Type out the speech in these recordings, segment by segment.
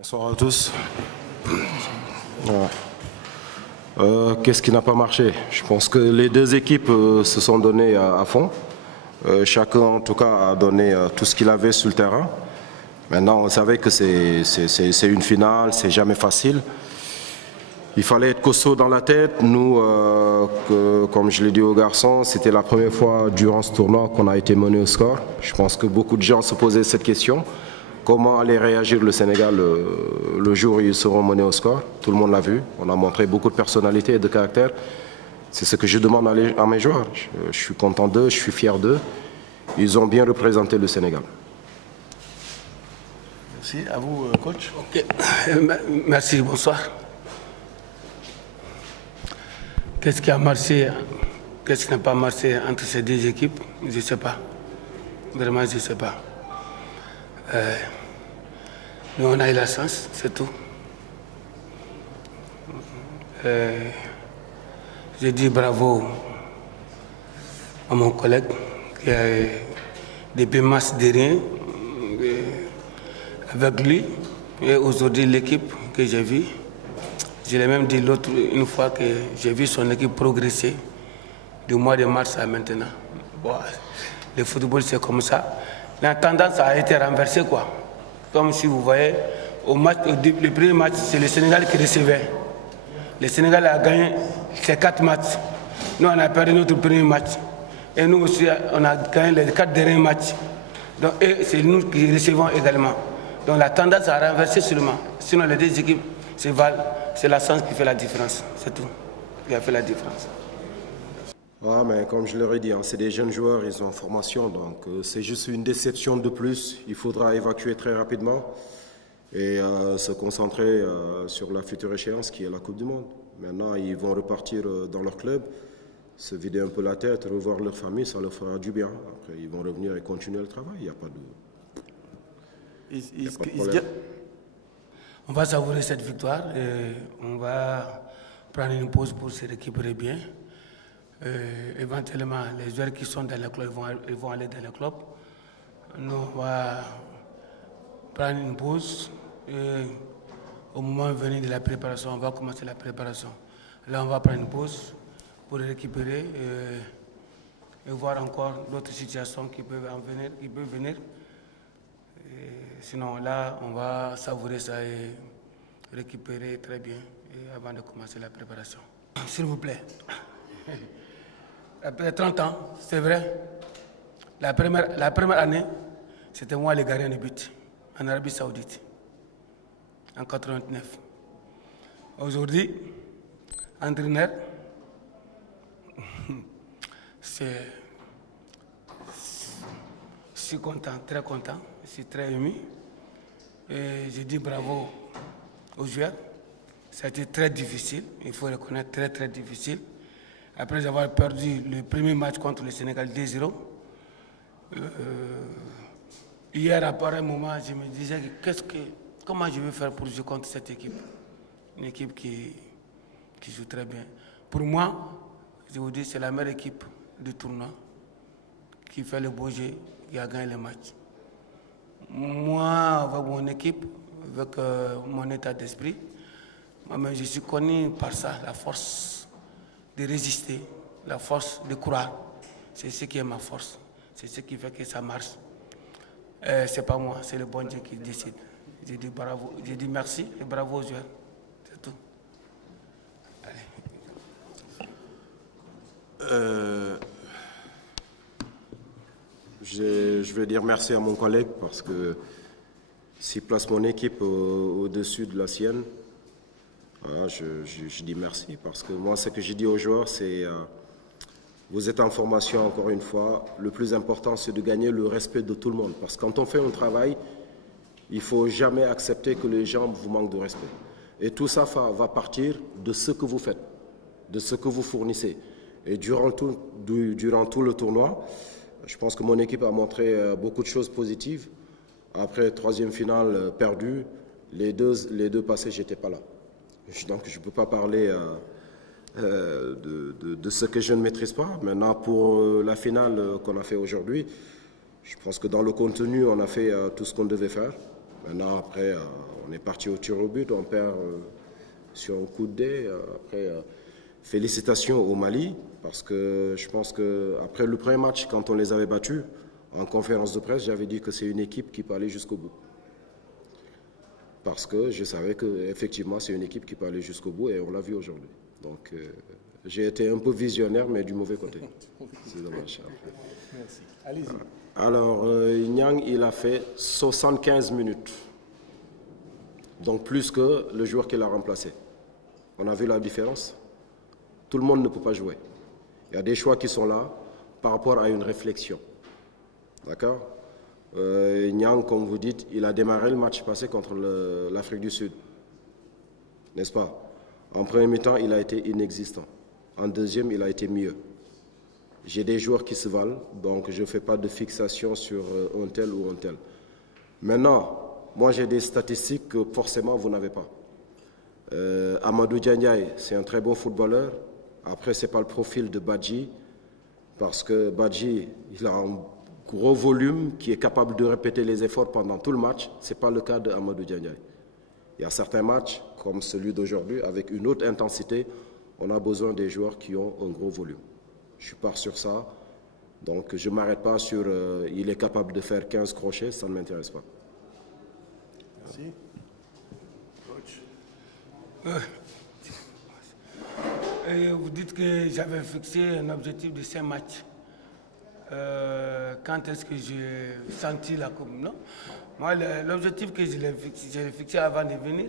Bonsoir à tous. Qu'est-ce qui n'a pas marché? Je pense que les deux équipes se sont données à fond. Chacun, en tout cas, a donné tout ce qu'il avait sur le terrain. Maintenant, on savait que c'est une finale, c'est jamais facile. Il fallait être costaud dans la tête. Nous, comme je l'ai dit aux garçons, c'était la première fois durant ce tournoi qu'on a été mené au score. Je pense que beaucoup de gens se posaient cette question. Comment allait réagir le Sénégal le jour où ils seront menés au score? Tout le monde l'a vu. On a montré beaucoup de personnalité et de caractère. C'est ce que je demande à mes joueurs. Je suis content d'eux, je suis fier d'eux. Ils ont bien représenté le Sénégal. Merci. À vous, coach. Ok. Merci, bonsoir. Qu'est-ce qui a marché, qu'est-ce qui n'a pas marché entre ces deux équipes? Je ne sais pas. Vraiment, je ne sais pas. Nous, on a eu la chance, c'est tout. Je dis bravo à mon collègue qui a depuis mars dernier avec lui et aujourd'hui l'équipe que j'ai vue. Je l'ai même dit l'autre une fois que j'ai vu son équipe progresser du mois de mars à maintenant. Bon, le football c'est comme ça. La tendance a été renversée quoi. Comme si vous voyez, le premier match, c'est le Sénégal qui recevait. Le Sénégal a gagné ses 4 matchs. Nous, on a perdu notre premier match. Et nous aussi, on a gagné les 4 derniers matchs. Donc, c'est nous qui recevons également. Donc, la tendance a renversé seulement. Sinon, les deux équipes se valent. C'est la chance qui fait la différence. C'est tout. Qui a fait la différence. Ah, mais comme je leur ai dit, hein, c'est des jeunes joueurs, ils sont en formation, donc c'est juste une déception de plus. Il faudra évacuer très rapidement et se concentrer sur la future échéance qui est la Coupe du Monde. Maintenant, ils vont repartir dans leur club, se vider un peu la tête, revoir leur famille, ça leur fera du bien. Après, ils vont revenir et continuer le travail, il n'y a pas de problème. On va savourer cette victoire et on va prendre une pause pour se récupérer bien. Éventuellement, les joueurs qui sont dans le club ils vont aller dans le club. Nous, on va prendre une pause et au moment venu de la préparation, on va commencer la préparation. Là, on va prendre une pause pour récupérer et voir encore d'autres situations qui peuvent venir. Et sinon, là, on va savourer ça et récupérer très bien avant de commencer la préparation. S'il vous plaît. Après 30 ans, c'est vrai, la première année, c'était moi le gardien de but en Arabie Saoudite, en 89. Aujourd'hui, entraîneur, je suis content, très content, je suis très ému. Et je dis bravo aux joueurs. Ça a été très difficile, il faut reconnaître, très très difficile. Après avoir perdu le premier match contre le Sénégal 2-0, hier, à pareil moment, je me disais comment je vais faire pour jouer contre cette équipe. Une équipe qui joue très bien. Pour moi, je vous dis, c'est la meilleure équipe du tournoi qui fait le beau jeu, qui a gagné le match. Moi, avec mon équipe, avec mon état d'esprit, moi-même, je suis connu par ça, la force de résister, la force de croire. C'est ce qui est ma force. C'est ce qui fait que ça marche. C'est pas moi, c'est le bon Dieu qui décide. Je dis bravo, je dis merci et bravo aux joueurs. C'est tout. Je vais dire merci à mon collègue parce que s'il place mon équipe au-dessus de la sienne, je dis merci parce que moi, ce que je dis aux joueurs, c'est vous êtes en formation encore une fois. Le plus important, c'est de gagner le respect de tout le monde. Parce que quand on fait un travail, il ne faut jamais accepter que les gens vous manquent de respect. Et tout ça va partir de ce que vous faites, de ce que vous fournissez. Et durant tout le tournoi, je pense que mon équipe a montré beaucoup de choses positives. Après, troisième finale perdue, les deux passés, je n'étais pas là. Donc, je ne peux pas parler de ce que je ne maîtrise pas. Maintenant, pour la finale qu'on a fait aujourd'hui, je pense que dans le contenu, on a fait tout ce qu'on devait faire. Maintenant, après, on est parti au tir au but, on perd sur un coup de dé. Après, félicitations au Mali, parce que je pense qu'après le premier match, quand on les avait battus, en conférence de presse, j'avais dit que c'est une équipe qui peut aller jusqu'au bout. Parce que je savais qu'effectivement, c'est une équipe qui peut aller jusqu'au bout et on l'a vu aujourd'hui. Donc, j'ai été un peu visionnaire, mais du mauvais côté. C'est dommage. Merci. Allez-y. Alors, Nyang, il a fait 75 minutes. Donc, plus que le joueur qui l'a remplacé. On a vu la différence. Tout le monde ne peut pas jouer. Il y a des choix qui sont là par rapport à une réflexion. D'accord? Nyang, comme vous dites, il a démarré le match passé contre l'Afrique du Sud. N'est-ce pas? En premier mi-temps, il a été inexistant. En deuxième, il a été mieux. J'ai des joueurs qui se valent, donc je ne fais pas de fixation sur un tel ou un tel. Maintenant, moi j'ai des statistiques que forcément vous n'avez pas. Amadou Diagne, c'est un très bon footballeur. Après, ce n'est pas le profil de Badji, parce que Badji, il a un gros volume qui est capable de répéter les efforts pendant tout le match. Ce n'est pas le cas d'Amadou Diagne. Il y a certains matchs, comme celui d'aujourd'hui, avec une autre intensité, on a besoin des joueurs qui ont un gros volume. Je pars sur ça, donc je ne m'arrête pas sur il est capable de faire 15 crochets, ça ne m'intéresse pas. Merci. Coach. Vous dites que j'avais fixé un objectif de 5 matchs. Quand est-ce que j'ai senti la coupe? Non. Moi, l'objectif que j'ai fixé avant de venir,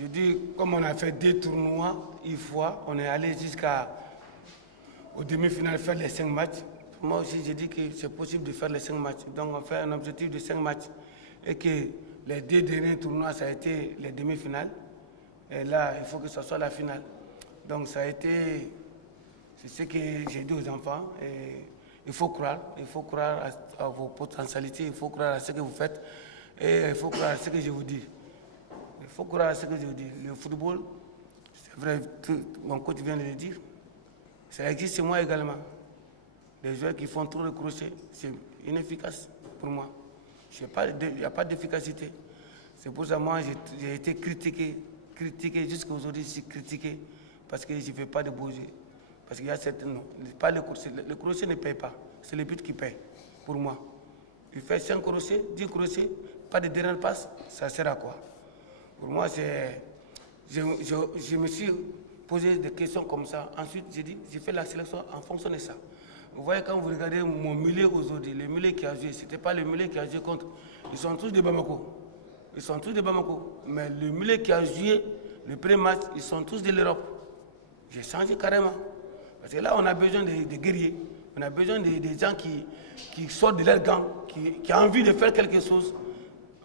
je dis, comme on a fait 2 tournois, une fois, on est allé jusqu'au demi-finale faire les 5 matchs. Moi aussi, j'ai dit que c'est possible de faire les 5 matchs. Donc, on fait un objectif de 5 matchs. Et que les 2 derniers tournois, ça a été les demi-finales. Et là, il faut que ce soit la finale. Donc, ça a été... C'est ce que j'ai dit aux enfants. Et il faut croire à vos potentialités, il faut croire à ce que vous faites. Et il faut croire à ce que je vous dis. Il faut croire à ce que je vous dis. Le football, c'est vrai, mon coach vient de le dire, ça existe chez moi également. Les joueurs qui font trop de crochets, c'est inefficace pour moi. Il n'y a pas d'efficacité. C'est pour ça que moi, j'ai été critiqué jusqu'à aujourd'hui, je suis critiqué parce que je ne fais pas de beaux jeux. Parce qu'il y a certains... Non, pas le crochet. Le crochet ne paye pas. C'est le but qui paye, pour moi. Il fait 5 crochets, 10 crochets, pas de dernière passe, ça sert à quoi? Pour moi, c'est... Je me suis posé des questions comme ça. Ensuite, j'ai fait la sélection en fonction de ça. Vous voyez, quand vous regardez mon milieu aujourd'hui, le milieu qui a joué, ce n'était pas le milieu qui a joué contre... Ils sont tous de Bamako. Ils sont tous de Bamako. Mais le milieu qui a joué le premier match, ils sont tous de l'Europe. J'ai changé carrément. Parce que là, on a besoin de guerriers. On a besoin de gens qui sortent de leur gang, qui ont envie de faire quelque chose.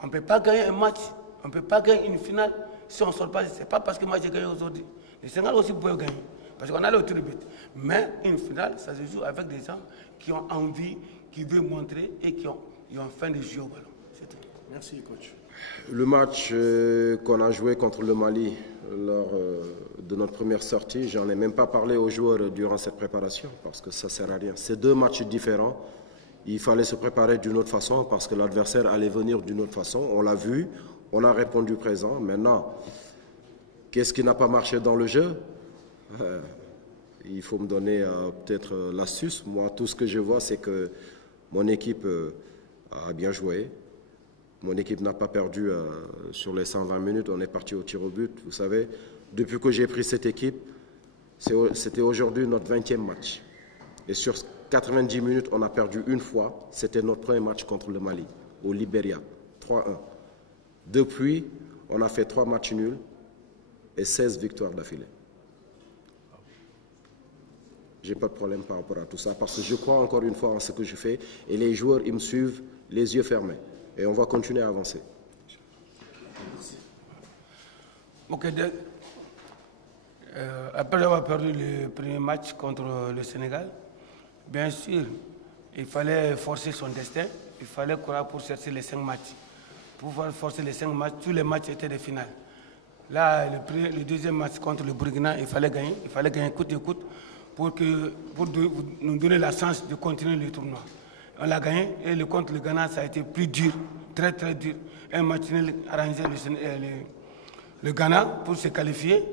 On ne peut pas gagner un match. On ne peut pas gagner une finale si on ne sort pas. Ce n'est pas parce que moi j'ai gagné aujourd'hui. Le Sénégal aussi peut gagner. Parce qu'on a le tir au but. Mais une finale, ça se joue avec des gens qui ont envie, qui veulent montrer et qui ont faim de jouer au ballon. C'est tout. Merci, coach. Le match qu'on a joué contre le Mali lors de notre première sortie, j'en ai même pas parlé aux joueurs durant cette préparation parce que ça ne sert à rien. C'est 2 matchs différents. Il fallait se préparer d'une autre façon parce que l'adversaire allait venir d'une autre façon. On l'a vu, on a répondu présent. Maintenant, qu'est-ce qui n'a pas marché dans le jeu? Il faut me donner peut-être l'astuce. Moi, tout ce que je vois, c'est que mon équipe a bien joué. Mon équipe n'a pas perdu sur les 120 minutes. On est parti au tir au but. Vous savez, depuis que j'ai pris cette équipe, c'était aujourd'hui notre 20e match. Et sur 90 minutes, on a perdu une fois. C'était notre premier match contre le Mali, au Libéria, 3-1. Depuis, on a fait 3 matchs nuls et 16 victoires d'affilée. Je n'ai pas de problème par rapport à tout ça parce que je crois encore une fois en ce que je fais et les joueurs, ils me suivent les yeux fermés. Et on va continuer à avancer. Ok, après avoir perdu le premier match contre le Sénégal, bien sûr, il fallait forcer son destin. Il fallait courir pour chercher les 5 matchs. Pour forcer les 5 matchs, tous les matchs étaient des finales. Là, le deuxième match contre le Burkina, il fallait gagner. Il fallait gagner coûte que coûte pour nous donner la chance de continuer le tournoi. On l'a gagné et contre le Ghana, ça a été plus dur très très dur. Un match nul arrangé le Ghana pour se qualifier.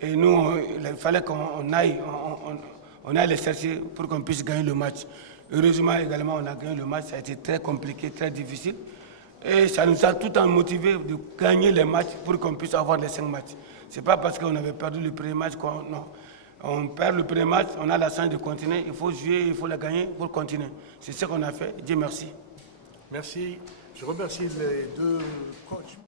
Et nous, il fallait qu'on aille, on aille les chercher pour qu'on puisse gagner le match. Heureusement également, on a gagné le match. Ça a été très compliqué, très difficile. Et ça nous a tout le temps motivé de gagner les matchs pour qu'on puisse avoir les 5 matchs. Ce n'est pas parce qu'on avait perdu le premier match qu'on... Non. On perd le premier match, on a la chance de continuer. Il faut jouer, il faut la gagner pour continuer. C'est ce qu'on a fait. Dieu merci. Merci. Je remercie les deux coachs.